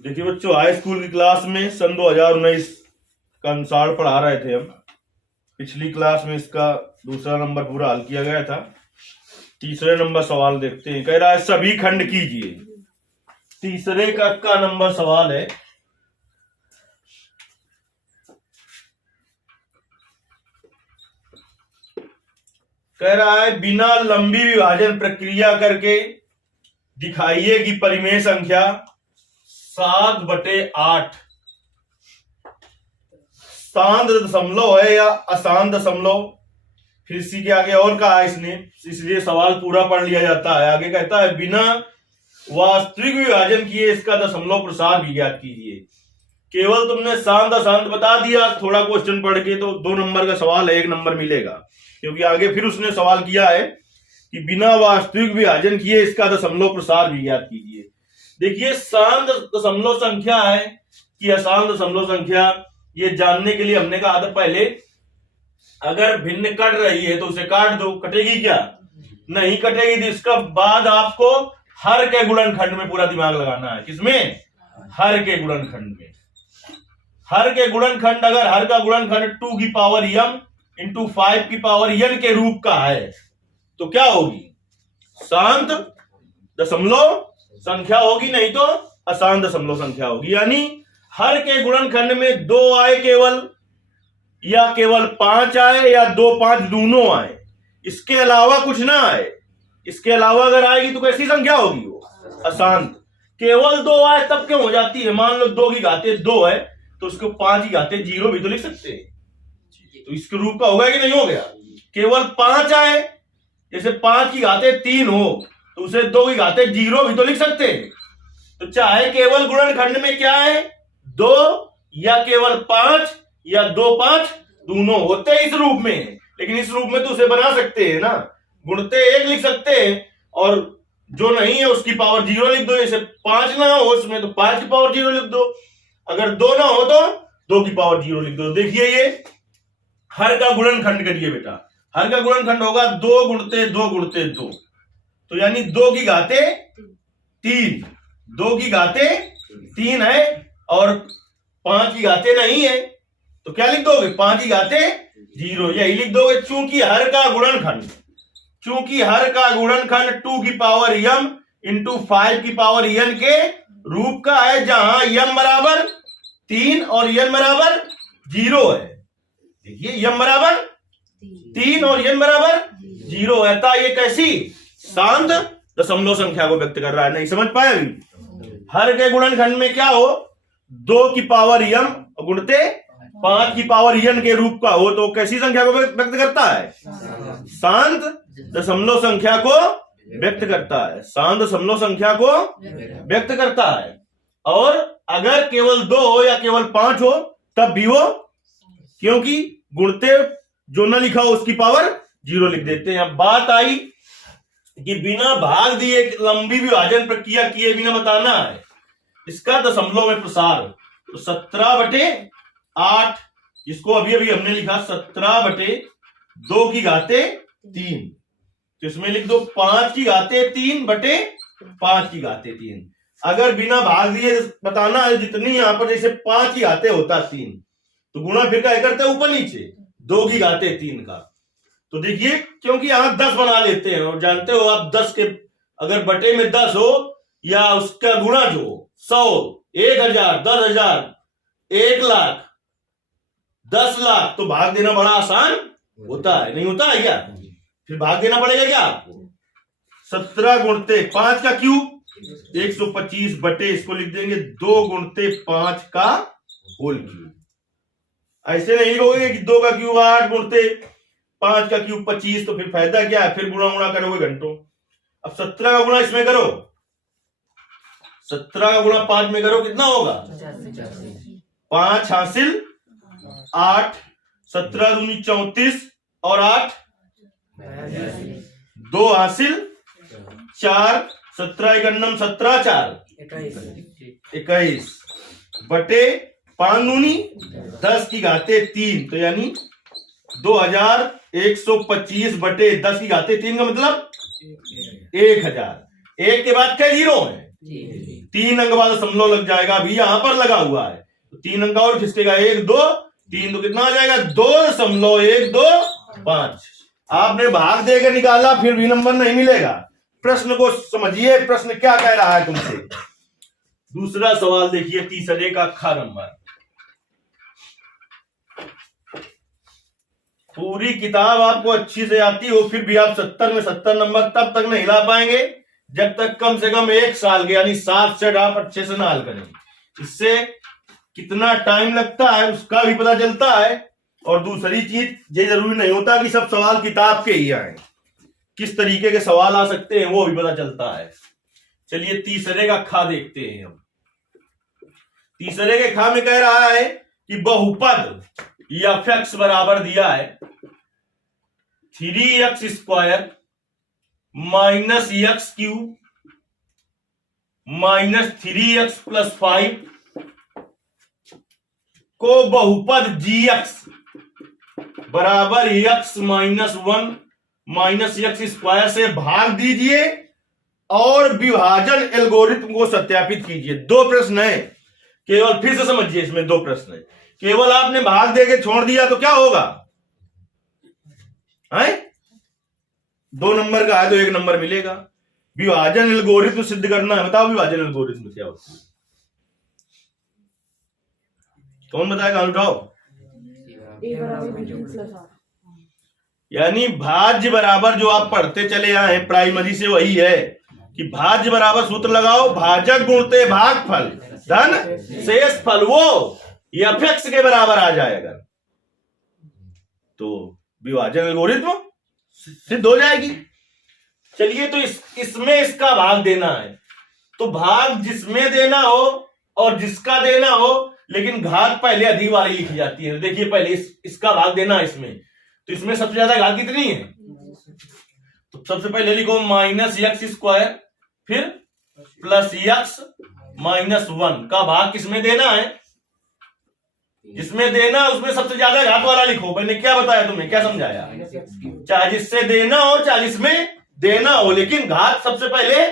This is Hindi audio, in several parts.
देखिए बच्चों, हाई स्कूल की क्लास में सन 2019 का अनुसार पढ़ा रहे थे हम। पिछली क्लास में इसका दूसरा नंबर पूरा हल किया गया था। तीसरे नंबर सवाल देखते हैं। कह रहा है सभी खंड कीजिए। तीसरे का नंबर सवाल है। कह रहा है बिना लंबी विभाजन प्रक्रिया करके दिखाइए कि परिमेय संख्या 7/8 शांत दशमलव है या अशांत दशमलव। फिर इसी के आगे और कहा है इसने, इसलिए सवाल पूरा पढ़ लिया जाता है। आगे कहता है बिना वास्तविक विभाजन किए इसका दशमलव प्रसार भी ज्ञात कीजिए। केवल तुमने शांत अशांत बता दिया थोड़ा क्वेश्चन पढ़ के तो 2 नंबर का सवाल है, 1 नंबर मिलेगा। क्योंकि आगे फिर उसने सवाल किया है कि बिना वास्तविक विभाजन किए इसका दशमलव प्रसार भी ज्ञात कीजिए। देखिए शांत दशमलव संख्या है कि अशांत दशमलव संख्या, ये जानने के लिए हमने कहा था पहले, अगर भिन्न कट रही है तो उसे काट दो। कटेगी क्या? नहीं कटेगी। तो इसका बाद आपको हर के गुणनखंड में पूरा दिमाग लगाना है। किसमें? हर के गुणनखंड में। हर के गुणनखंड, अगर हर का गुणनखंड 2 की पावर m इंटू 5 की पावर n के रूप का है तो क्या होगी? शांत दशमलव संख्या होगी, नहीं तो अशांत दशमलव संख्या होगी। यानी हर के गुणनखंड में 2 आए केवल, या केवल 5 आए, या 2 5 दोनों आए, इसके अलावा कुछ ना आए। इसके अलावा अगर आएगी तो कैसी संख्या होगी? वो अशांत। केवल 2 आए तब क्यों हो जाती है? मान लो 2 की घाते 2 है तो उसको 5 की घाते 0 भी तो लिख सकते हैं। तो इसके रूप का होगा कि नहीं हो गया? केवल 5 आए, जैसे 5 की घाते 3 हो तो उसे 2 की घाते 0 भी तो लिख सकते हैं। तो चाहे केवल गुणनखंड में क्या है 2, या केवल 5, या 2 5 दोनों होते हैं इस रूप में। लेकिन इस रूप में तो उसे बना सकते हैं ना, गुणते 1 लिख सकते हैं और जो नहीं है उसकी पावर 0 लिख दो। जैसे 5 ना हो उसमें तो 5 की पावर 0 लिख दो, अगर 2 ना हो तो 2 की पावर 0 लिख दो। देखिए ये हर का गुणनखंड करिए बेटा। हर का गुणनखंड होगा 2 गुणते 2 गुणते 2, तो यानी 2 की घाते 3, 2 की घाते 3 है और 5 की घाते नहीं है तो क्या लिख दोगे? 5 की घाते 0, यही लिख दोगे। चूंकि हर का गुणनखंड 2 की पावर m इंटू 5 की पावर n के रूप का है, जहां m बराबर 3 और n बराबर 0 है। देखिए m बराबर 3 और n बराबर 0 है, तो ये कैसी शांत दशमलव संख्या को व्यक्त कर रहा है। नहीं समझ पाए अभी? हर के गुणनखंड में क्या हो 2 की पावर m गुणते 5 की पावर n के रूप का हो तो कैसी संख्या को व्यक्त करता है? शांत दशमलव संख्या को व्यक्त करता है। शांत दशमलव संख्या को व्यक्त करता है। और अगर केवल 2 हो या केवल 5 हो तब भी वो, क्योंकि गुणते जो न लिखा हो उसकी पावर 0 लिख देते हैं। बात आई कि बिना भाग दिए लंबी विभाजन प्रक्रिया किए बिना बताना है इसका दशमलव में प्रसार। तो 17/8, जिसको अभी अभी हमने लिखा 17/2 की घाते 3, तो इसमें लिख दो 5 की घाते 3/5 की घाते 3। अगर बिना भाग दिए बताना है जितनी यहां पर, जैसे 5 की घाते होता 3 तो गुणा फिर क्या करते हैं ऊपर नीचे 2 की घाते 3 का। तो देखिए क्योंकि यहां 10 बना लेते हैं और जानते हो आप 10 के अगर बटे में 10 हो या उसका गुणा जो 100, 1000, 10,000, 1 लाख, 10 लाख, तो भाग देना बड़ा आसान होता है। नहीं होता है क्या? फिर भाग देना पड़ेगा क्या आपको? 17 गुणते 5 का क्यूब 125 बटे, इसको लिख देंगे 2 गुणते 5 का होल क्यूब। ऐसे नहीं लिखोगे कि 2 का क्यूब 8 गुणते 5 का क्यूब 25, तो फिर फायदा क्या है? फिर गुणा करोगे घंटों। अब 17 का गुणा इसमें करो, 17 का गुणा 5 में करो, कितना होगा? 5 हासिल 8, 17 दूनी 34 और 8 2 हासिल 4, 17 एकन्नम 17 4 21 बटे 5 दूनी 10 की घाते 3, तो यानी 2125 बटे 10 की घाते 3 का मतलब 1000। एक के बाद क्या जीरो है, 3 अंक बाद दशमलव लग जाएगा, अभी यहां पर लगा हुआ है तो 3 अंक और खिसकेगा, 1 2 3 तो कितना आ जाएगा 2.125। आपने भाग देकर निकाला फिर भी नंबर नहीं मिलेगा। प्रश्न को समझिए, प्रश्न क्या कह रहा है तुमसे। दूसरा सवाल देखिए, तीसरे का ख नंबर। पूरी किताब आपको अच्छी से आती हो फिर भी आप 70 में 70 नंबर तब तक नहीं ला पाएंगे जब तक कम से कम 1 साल के यानी 7 सेट आप अच्छे से ना हल करेंगे। इससे कितना टाइम लगता है उसका भी पता चलता है, और दूसरी चीज ये जरूरी नहीं होता कि सब सवाल किताब के ही आए, किस तरीके के सवाल आ सकते हैं वो भी पता चलता है। चलिए तीसरे का खा देखते हैं हम। तीसरे के खा में कह रहा है कि बहुपद f(x) बराबर दिया है 3x square minus x cube minus 3x plus 5 को बहुपद gx बराबर x minus 1 minus x square से भाग दीजिए और विभाजन एल्गोरिथ्म को सत्यापित कीजिए। 2 प्रश्न है, केवल फिर से समझिए, इसमें 2 प्रश्न है। केवल आपने भाग देके छोड़ दिया तो क्या होगा, है 2 नंबर का है तो 1 नंबर मिलेगा। विभाजन एल्गोरिथ्म सिद्ध करना है, बताओ विभाजन एल्गोरिथ्म क्या होता है, कौन बताएगा, उठाओ। यानी भाज्य बराबर जो आप पढ़ते चले आए हैं प्राइमरी से वही है कि भाज्य बराबर सूत्र लगाओ, भाजक गुणते भागफल धन शेष फल, वो f(x) के बराबर आ जाएगा तो विभाजन एल्गोरिथ्म सिद्ध हो जाएगी। चलिए तो इसमें इसका भाग देना है, तो भाग जिसमें देना हो और जिसका देना हो, लेकिन घात पहले अधिक वाली लिखी जाती है। देखिए पहले इसका भाग देना है इसमें, तो इसमें सबसे ज्यादा घात कितनी है, तो सबसे पहले लिखो माइनस x स्क्वायर फिर प्लस x माइनस 1 का भाग किसमें देना है, जिसमें देना उसमें सबसे ज्यादा घात वाला लिखो। मैंने क्या बताया तुम्हें, क्या समझाया, चाहे जिससे देना हो चाहे जिसमें देना हो, लेकिन घात सबसे पहले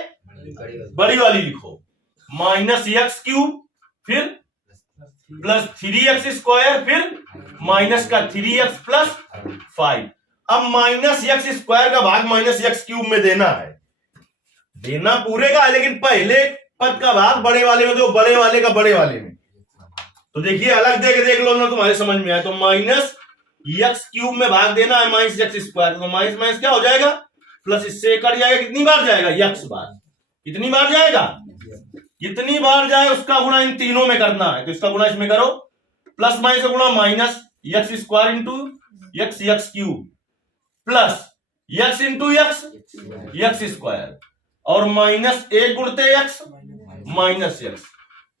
बड़ी वाली लिखो। माइनस x क्यूब फिर प्लस 3x स्क्वायर फिर माइनस का 3x प्लस 5। अब माइनस x स्क्वायर का भाग माइनस x क्यूब में देना है, देना पूरे का है, लेकिन पहले पद का भाग बड़े वाले में दो, बड़े वाले का बड़े वाले में। तो देखिए अलग देख लो ना, तुम्हारे समझ में आए। तो माइनस x क्यूब में भाग देना है माइनस x स्क्वायर, तो माइनस माइनस क्या हो जाएगा, प्लस इससे कट जाएगा, कितनी बार जाएगा, x बार, कितनी बार जाएगा, जितनी बार जाए उसका गुणा इन तीनों में करना है, तो इसका गुणा इसमें करो, प्लस माइनस का गुणा minus x square into x cube plus x into x square और माइनस 1 गुणते x माइनस x।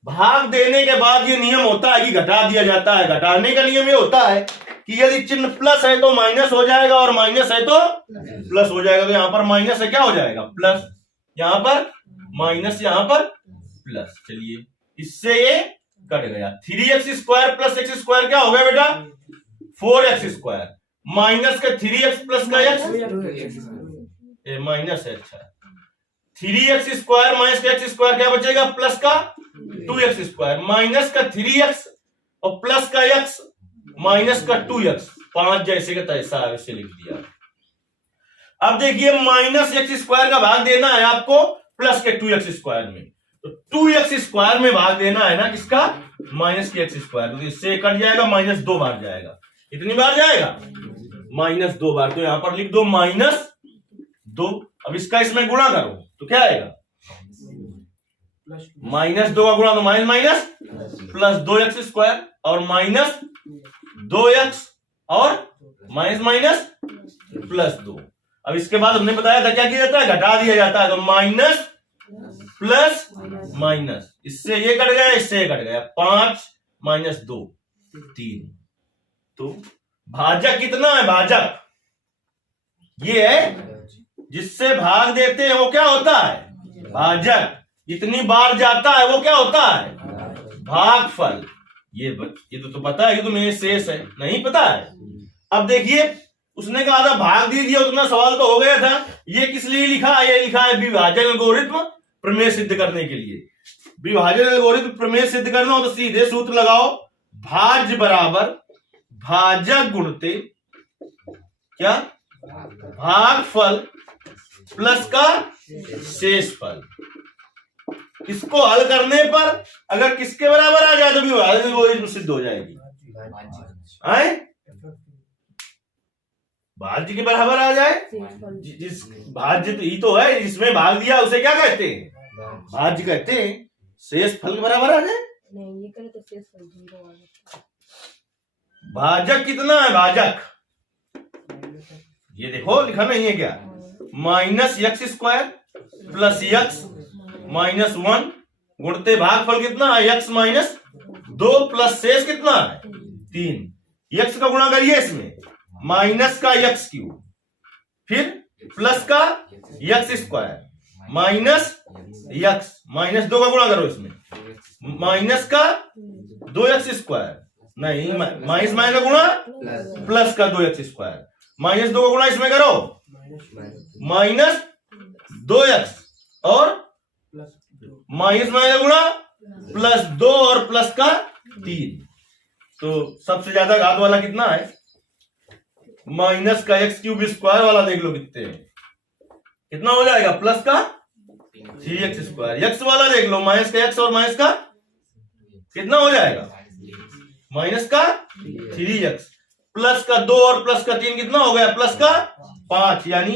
भाग देने के बाद ये नियम होता है कि घटा दिया जाता है। घटाने का नियम ये होता है कि यदि चिन्ह प्लस है तो माइनस हो जाएगा और माइनस है तो प्लस हो जाएगा। तो यहां पर माइनस है, क्या हो जाएगा, प्लस, यहां पर माइनस, यहां पर प्लस। चलिए इससे ये कट गया। 3x square plus x square क्या हो गया बेटा, 4x स्क्वायर माइनस का 3x प्लस का x माइनस है, अच्छा 3x स्क्वायर माइनस का x स्क्वायर क्या बचेगा, प्लस का 2x स्क्वायर माइनस का 3x और प्लस का x माइनस का 2x, 5 जैसे का तैसा है वैसे लिख दिया। अब देखिए माइनस x स्क्वायर का भाग देना है आपको प्लस के 2x स्क्वायर में, तो 2x स्क्वायर में भाग देना है ना किसका, माइनस के x स्क्वायर, तो इससे कट जाएगा, माइनस 2 बार जाएगा, कितनी बार जाएगा, माइनस 2 बार। तो यहां पर लिख दो माइनस 2। अब इसका इसमें गुणा करो तो क्या आएगा, माइनस 2 का गुणा तो minus minus plus 2x square और माइनस 2x और माइनस माइनस प्लस 2। अब इसके बाद हमने बताया था क्या किया जाता है, घटा दिया जाता है, तो माइनस प्लस माइनस, इससे ये कट गया, इससे ये कट गया, 5 माइनस 2 3। तो भाजक कितना है, भाजक ये है जिससे भाग देते हैं वो क्या होता है, भाजक। जितनी बार जाता है वो क्या होता है, भागफल। ये तो पता है कि तुम्हें शेष है, नहीं पता है। अब देखिए उसने कहा था भाग दीजिए, उतना सवाल तो हो गया था। ये किस लिए लिखा है? ये लिखा है विभाजन एल्गोरिथ्म प्रमेय सिद्ध करने के लिए। विभाजन एल्गोरिथम प्रमेय सिद्ध करना हो तो सीधे सूत्र लगाओ, भाज्य बराबर भाजक गुणते क्या भागफल प्लस का शेषफल। इसको हल करने पर अगर किसके बराबर आ जाए तो विभाजन एल्गोरिथम सिद्ध हो जाएगी। आए भाज्य के बराबर आ जाए, जिस भाज्य तो ही तो है, जिसमें भाग दिया उसे क्या कहते हैं? भाज्य कहते हैं। शेष फल के बराबर आ जाए, नहीं ये करे तो शेष फल 0 आ जाता। भाजक कितना है? भाजक ये देखो लिखा नहीं है क्या? Minus x square plus x minus 1 गुणते भागफल कितना है? एक्स माइनस 2 प्लस शेष कितना है? 3। एक्स का गुणा करिए इसमें, माइनस का एक्स क्यूब, फिर प्लस का x square minus x minus 2 का गुणा करो इसमें, माइनस का 2x स्क्वायर, नहीं माइनस माइनस का गुणा प्लस का 2x स्क्वायर, माइनस 2 का गुणा इसमें करो, माइनस 2x और माइनस माइनस का गुणा प्लस 2 और प्लस का 3। तो सबसे ज्यादा घात वाला कितना है? माइनस का एक्स क्यूब स्क्वायर वाला देख लो कितने हैं, कितना हो जाएगा? प्लस का 3x स्क्वायर। एक्स वाला देख लो, माइनस का एक्स और माइनस का कितना हो जाएगा? माइनस का 3x प्लस का 2 और प्लस का 3 कितना हो गया? प्लस का 5। यानी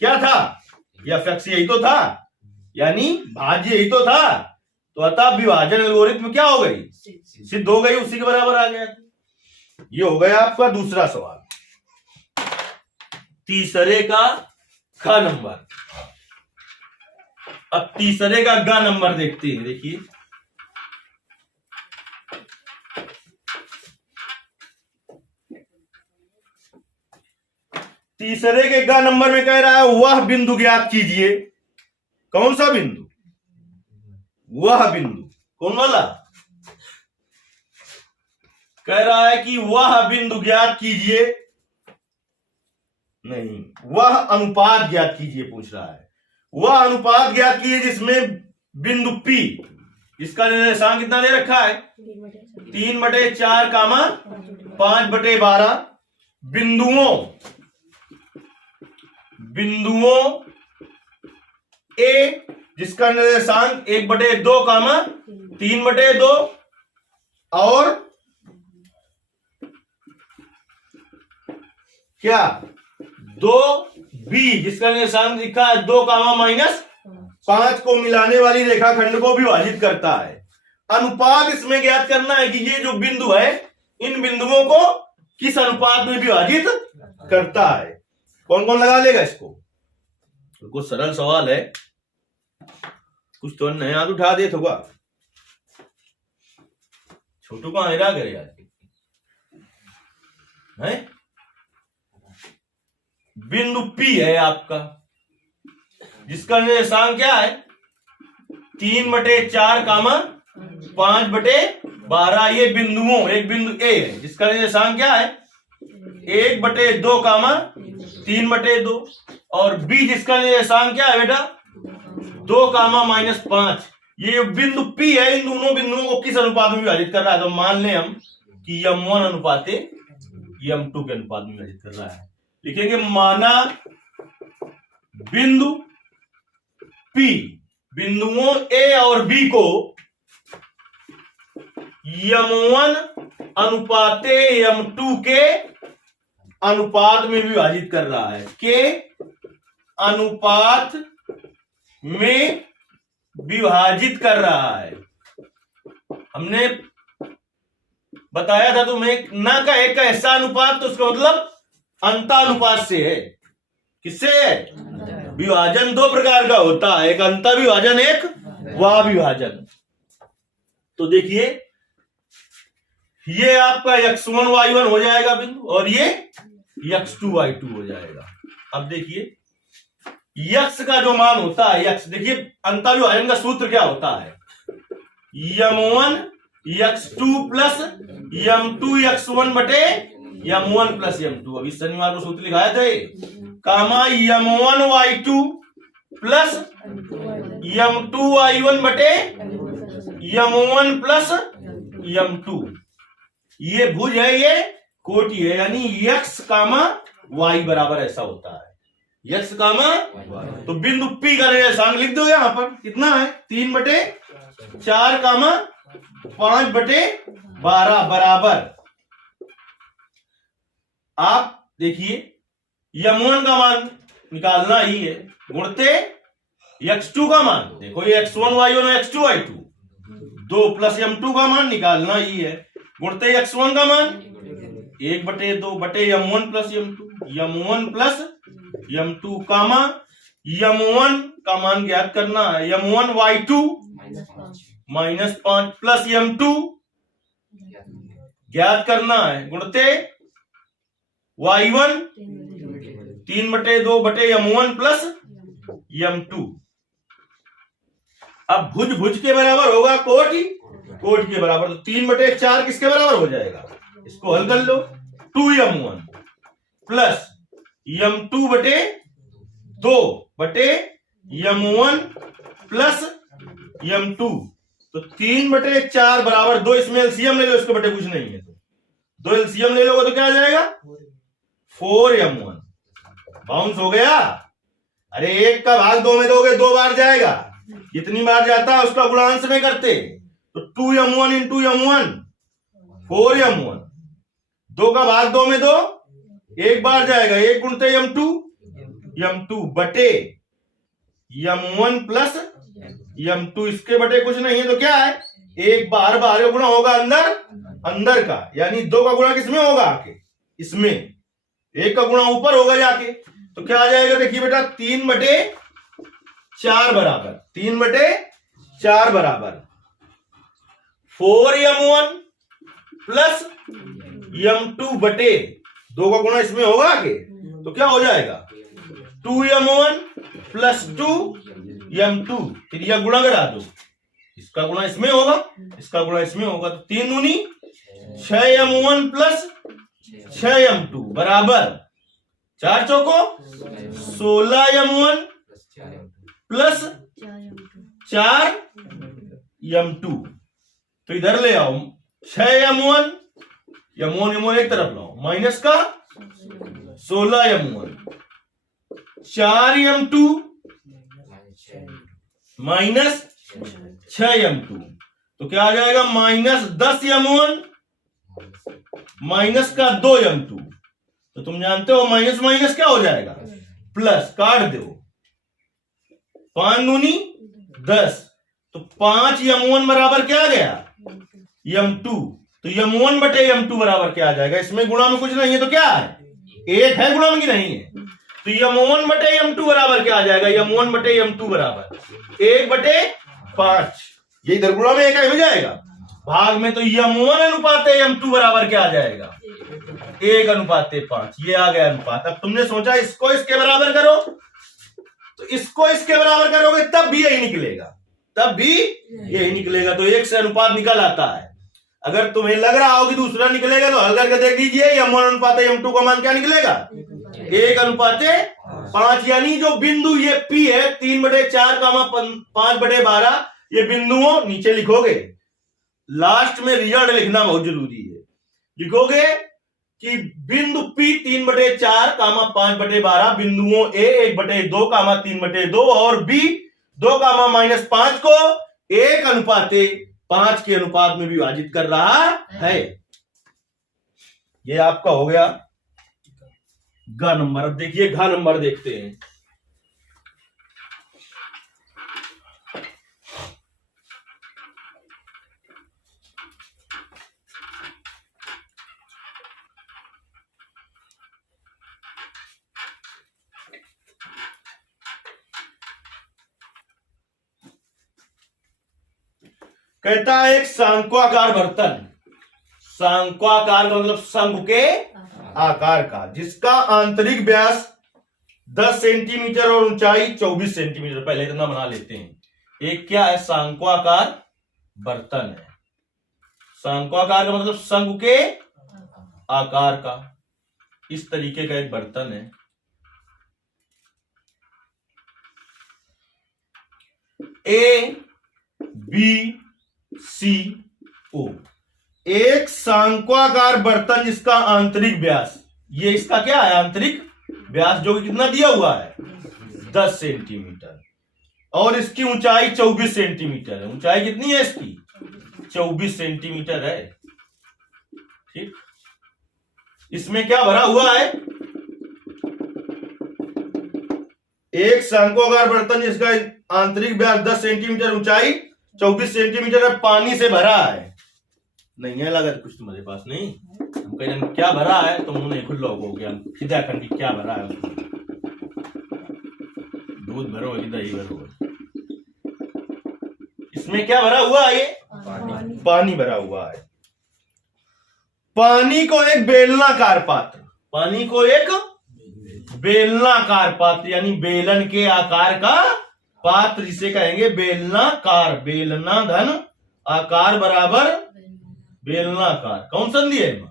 क्या था? एफ एक्स यही तो था, यानी भाज्य यही तो था। तो अतः विभाजन एल्गोरिथम क्या हो गई? सिद्ध हो गई, उसी के बराबर आ गया। ये हो गया आपका दूसरा सवाल। तीसरे का ख नंबर। अब तीसरे का ग नंबर देखते हैं। देखिए तीसरे के ग नंबर में कह रहा है वह बिंदु ज्ञात कीजिए। कौन सा बिंदु? वह बिंदु। कौन वाला? कह रहा है कि वह बिंदु ज्ञात कीजिए, नहीं वह अनुपात ज्ञात कीजिए पूछ रहा है। वह अनुपात ज्ञात कीजिए जिसमें बिंदु P, इसका निर्देशांक कितना दे रखा है? 3/4 कामा 5/12 बिंदुओं A जिसका निर्देशांक 1/2 कामा 3/2 और क्या 2B जिसका निर्देशांक लिखा है 2 कामा -5 को मिलाने वाली रेखाखंड को विभाजित करता है। अनुपात इसमें ज्ञात करना है कि ये जो बिंदु है इन बिंदुओं को किस अनुपात में विभाजित करता है। कौन कौन लगा लेगा इसको? कुछ सरल सवाल है, कुछ तो नया हाथ उठा दे थोड़ा, छोटू को हैरा करे यार है। बिंदु P है आपका जिसका निर्देशांक क्या है? 3/4 कामा 5/12। ये बिंदुओं, एक बिंदु A है जिसका निर्देशांक क्या है? 1/2 कामा 3/2 और B जिसका निर्देशांक क्या है बेटा? 2 कामा -5। ये बिंदु P है, इन दोनों बिंदुओं को किस अनुपात में विभाजित कर रहा है? तो मान लें हम कि M1 अनुपात M2 के अनुपात में विभाजित कर रहा है। लिखेंगे माना बिंदु P बिंदुओं A और B को M1 अनुपाते M2 के अनुपात में विभाजित कर रहा है, के अनुपात में विभाजित कर रहा है। हमने बताया था तुम्हें ना का एक का ऐसा अनुपात, तो उसका मतलब अंतानुपात से है। किससे है? विभाजन 2 प्रकार का होता है, एक अंता विभाजन, एक वा विभाजन। तो देखिए ये आपका x1 y1 हो जाएगा बिंदु और ये x2 y2 हो जाएगा। अब देखिए x का जो मान होता है x, देखिए अंता विभाजन का सूत्र क्या होता है? m1 x2 plus m2 x1 बटे m1 प्लस m2, अभी शनिवार को सूत्र लिखाया था ये, कामा m1 y2 plus m2 y1 बटे m1 प्लस m2। ये भुज है, ये कोटि है, यानी x कामा y बराबर ऐसा होता है, x कामा y। तो बिंदु P का निर्देशांक लिख दो यहां पर, कितना है 3/4 कामा 5/12 बराबर, आप देखिए m1 का मान निकालना ही है, गुणते x2 का मान, देखो ये x1 y1 और x2 y2, 2 प्लस m2 का मान निकालना ही है, गुणते x1 का मान 1/2 बटे m1 plus m2, m1 plus m2 कामा m1 का मान ज्ञात करना है, m1 y2 -5 प्लस m2 ज्ञात करना है, गुणते y1 3/2 बटे m1 प्लस m2। अब भुज भुज के बराबर होगा कोटि कोटि के बराबर, तो 3/4 किसके बराबर हो जाएगा, इसको हल कर लो, 2m1 प्लस m2 बटे 2 बटे m1 प्लस m2, तो 3/4 बराबर 2, इसमें एलसीएम ले लो, इसके बटे कुछ नहीं है, तो 2 एलसीएम ले लोगे तो क्या आ जाएगा 4m1, बाउंस हो गया। अरे 1 का भाग 2 में दोगे 2 बार जाएगा, कितनी बार जाता है उसका गुणांश में करते, तो 2m1 इंटू m1 4m1, 2 का भाग 2 में 2 1 बार जाएगा, 1 गुणते m2 बटे m1 प्लस m2, इसके बटे कुछ नहीं है, तो क्या है 1 बार बाहर गुणा होगा अंदर अंदर का, यानी 2 का गुणा किसमें होगा आके, इसमें 1 का गुणा ऊपर होगा जाके, तो क्या आ जाएगा देखिए बेटा 3/4 बराबर 3/4 बराबर 4m1 प्लस m2 बटे 2 का गुणा इसमें होगा आगे, तो क्या हो जाएगा 2m1 प्लस 2m2, फिर यह गुणा करा दो, इसका गुणा इसमें होगा, इसका गुणा इसमें होगा, तो 3 दूनी 6m1 प्लस 6m2 बराबर 4 चौको 16m1 प्लस 4m2, तो इधर ले आओ 6m1 m1 एक तरफ लाओ, माइनस का 16m1 4m2 माइनस 6m2, तो क्या आ जाएगा -10m1 माइनस का 2m2, तो तुम जानते हो माइनस माइनस क्या हो जाएगा प्लस, काट दो 5 दूनी 10, तो 5m1 बराबर क्या आ गया m2, तो m1 बटे m2 बराबर क्या आ जाएगा, इसमें गुणा में कुछ नहीं है, तो क्या है 1 है, गुणा में की नहीं है, तो m1 बटे m2 बराबर क्या आ जाएगा, m1 बटे m2 बराबर 1/5, ये इधर गुणा में 1 हो जाएगा, भाग में तो m1 अनुपात m2 बराबर क्या आ जाएगा 1/5, ये आ गया अनुपात। अब तुमने सोचा इसको इसके बराबर करो, तो इसको इसके बराबर करोगे तब भी यही निकलेगा, तब भी यही निकलेगा, तो 1 से अनुपात निकल आता है। अगर तुम्हें लग रहा हो कि दूसरा निकलेगा तो हल करके देख लीजिए, m1 अनुपात m2 का मान क्या निकलेगा 1/5, यानी जो बिंदु ये P है 3/4 5/12, ये बिंदुओं नीचे लिखोगे, लास्ट में रिजल्ट लिखना बहुत जरूरी है, लिखोगे कि बिंदु P 3/4 5/12 बिंदुओं A 1/2 3/2 और B 2 -5 को 1/5 के अनुपात में विभाजित कर रहा है। ये आपका हो गया घ नंबर। अब देखिए घ नंबर देखते हैं। कहता है एक शंक्वाकार बर्तन, शंक्वाकार का मतलब शंकु के आकार का, जिसका आंतरिक व्यास 10 सेंटीमीटर और ऊंचाई 24 सेंटीमीटर, पहले इतना बना लेते हैं। एक क्या है शंक्वाकार बर्तन है, शंक्वाकार का मतलब शंकु के आकार का, इस तरीके का एक बर्तन है, ए बी सी ओ, एक सांक्वाकार बर्तन जिसका आंतरिक व्यास, ये इसका क्या है आंतरिक व्यास, जो कि कितना दिया हुआ है 10 सेंटीमीटर, और इसकी ऊंचाई 24 सेंटीमीटर है। ऊंचाई कितनी है इसकी 24 सेंटीमीटर है। ठीक, इसमें क्या भरा हुआ है, एक सांक्वाकार बर्तन जिसका आंतरिक व्यास 10 सेंटीमीटर, ऊंचाई 24 सेंटीमीटर है, पानी से भरा है। नहीं है लागत कुछ तुम्हारे पास नहीं, हम कह रहे क्या भरा है, तुम तो नहीं खुद लोग हो गया सीधा खंडी क्या भरा है उसमें, दूध भरो कि दही भरो, इसमें क्या भरा हुआ है, ये पानी भरा हुआ है। पानी को एक बेलनाकार पात्र, पानी को एक बेलनाकार पात्र यानी बेलन के आकार का पात्र, जिसे कहेंगे बेलनाकार, बेलना धन आकार बराबर बेलनाकार। कौन संधि है इसमें,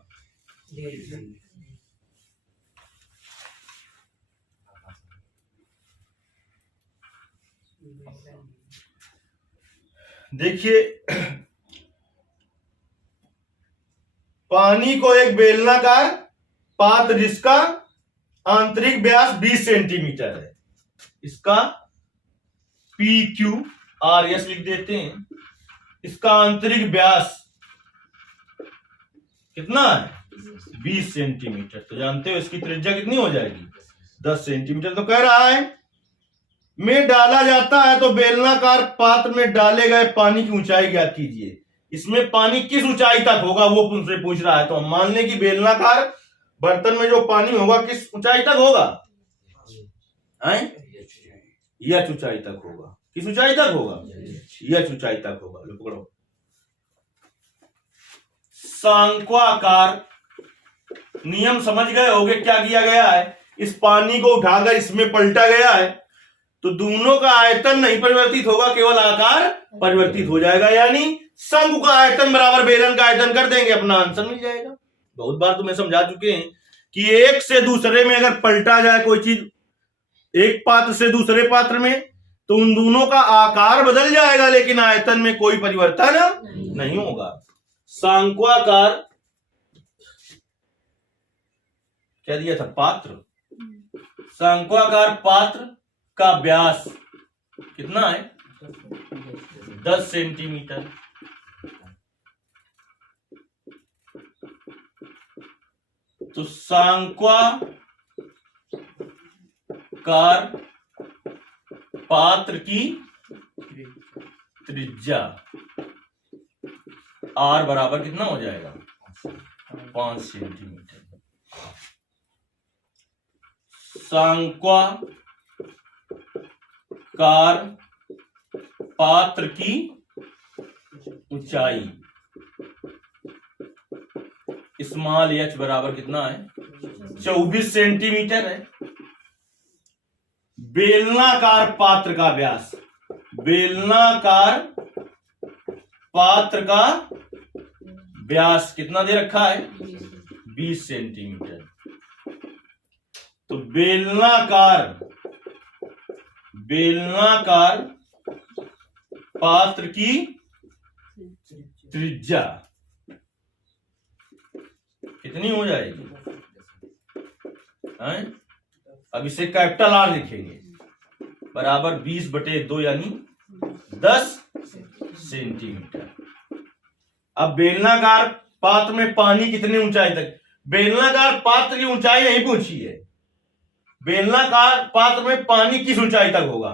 देखिए पानी को एक बेलनाकार पात्र जिसका आंतरिक व्यास 20 सेंटीमीटर है, इसका पी क्यू आर एस लिख देते हैं। इसका आंतरिक व्यास कितना है 20 सेंटीमीटर, तो जानते हो इसकी त्रिज्या कितनी हो जाएगी 10 सेंटीमीटर। तो कह रहा है में डाला जाता है तो बेलनाकार पात्र में डाले गए पानी की ऊंचाई ज्ञात कीजिए। इसमें पानी किस ऊंचाई तक होगा वो तुमसे पूछ रहा है, तो हम मान लें कि बेलनाकार बर्तन में जो पानी होगा किस ऊंचाई तक होगा, यह ऊंचाई तक होगा। किस ऊंचाई तक होगा, यह ऊंचाई तक होगा। लो पकड़ो, सांक्वाकार नियम समझ गए होगे क्या किया गया है, इस पानी को उठाकर इसमें पलटा गया है, तो दोनों का आयतन नहीं परिवर्तित होगा, केवल आकार परिवर्तित हो जाएगा, यानी शंकु का आयतन बराबर बेलन का आयतन कर देंगे, अपना आंसर मिल जाएगा। बहुत बार तुम्हें समझा चुके हैं कि एक से दूसरे में अगर पलटा जाए कोई चीज, एक पात्र से दूसरे पात्र में, तो उन दोनों का आकार बदल जाएगा लेकिन आयतन में कोई परिवर्तन नहीं होगा। सांक्वाकार क्या दिया था, पात्र, सांक्वाकार पात्र का व्यास कितना है 10 सेंटीमीटर। तो सांक्वाकार पात्र की त्रिज्या आर बराबर कितना हो जाएगा 5 सेंटीमीटर। सांक्वाकार पात्र की ऊंचाई स्मॉल एच बराबर कितना है 24 सेंटीमीटर है। बेलनाकार पात्र का व्यास, बेलनाकार पात्र का व्यास कितना दे रखा है 20 सेंटीमीटर। तो बेलनाकार पात्र की त्रिज्या कितनी हो जाएगी, अब इसे कैपिटल आर लिखेंगे, बराबर 20/2 यानी 10 सेंटीमीटर। अब बेलनाकार पात्र में पानी कितनी ऊंचाई तक, बेलनाकार पात्र की ऊंचाई नहीं पूछी है, बेलनाकार पात्र में पानी किस ऊंचाई तक होगा,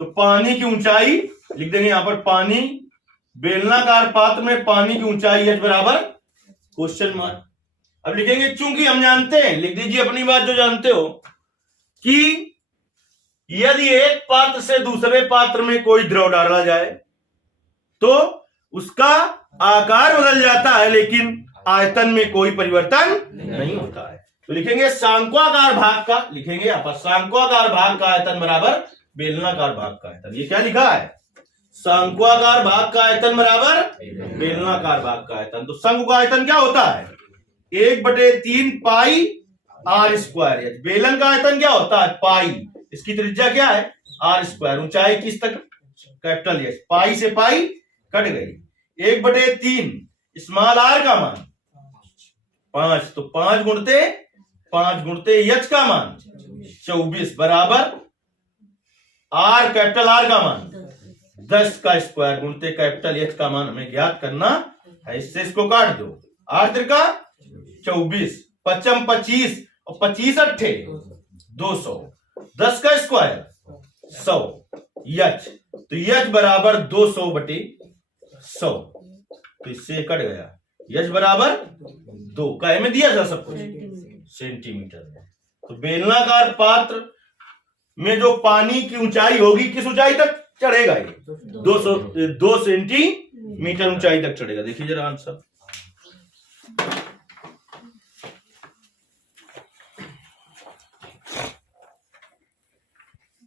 तो पानी की ऊंचाई लिख देंगे यहां पर, पानी बेलनाकार पात्र में पानी की ऊंचाई h बराबर क्वेश्चन मार्क। अब लिखेंगे चूंकि हम जानते हैं, लिख दीजिए अपनी बात जो जानते हो, कि यदि एक पात्र से दूसरे पात्र में कोई द्रव डाला जाए तो उसका आकार बदल जाता है लेकिन आयतन में कोई परिवर्तन नहीं होता है। तो लिखेंगे सांक्वाकार भाग का, लिखेंगे यहां पर सांक्वाकार भाग का आयतन बराबर बेलनाकार भाग का आयतन। ये क्या लिखा है, सांक्वाकार भाग का आयतन बराबर बेलनाकार भाग का आयतन। तो शंकु का आयतन क्या होता है 1/3 पाई आर स्क्वायर एच। बेलन का आयतन क्या होता है? पाई। इसकी त्रिज्या क्या है? R square. ऊंचाई किस तक? Capital H. पाई से पाई कट गई। 1/3 स्मॉल आर का मान 5, तो 5 गुणते एच का मान 24 बराबर आर कैपिटल आर का मान 10 का स्क्वायर गुणते कैपिटल एच का मान हमें ज्ञात करना है। इससे इसको काट दो। 8 त्रिका 24, 55 25 और 25 अट्ठे 200, 10 का स्क्वायर 100 एच, तो एच बराबर 200/100। तो इससे कट गया। एच बराबर 2 का में दिया जा सब कुछ सेंटीमीटर में। तो बेलनाकार पात्र में जो पानी की ऊंचाई होगी, किस ऊंचाई तक चढ़ेगा? ये 2 सेंटीमीटर ऊंचाई तक चढ़ेगा। देखिए जरा आंसर।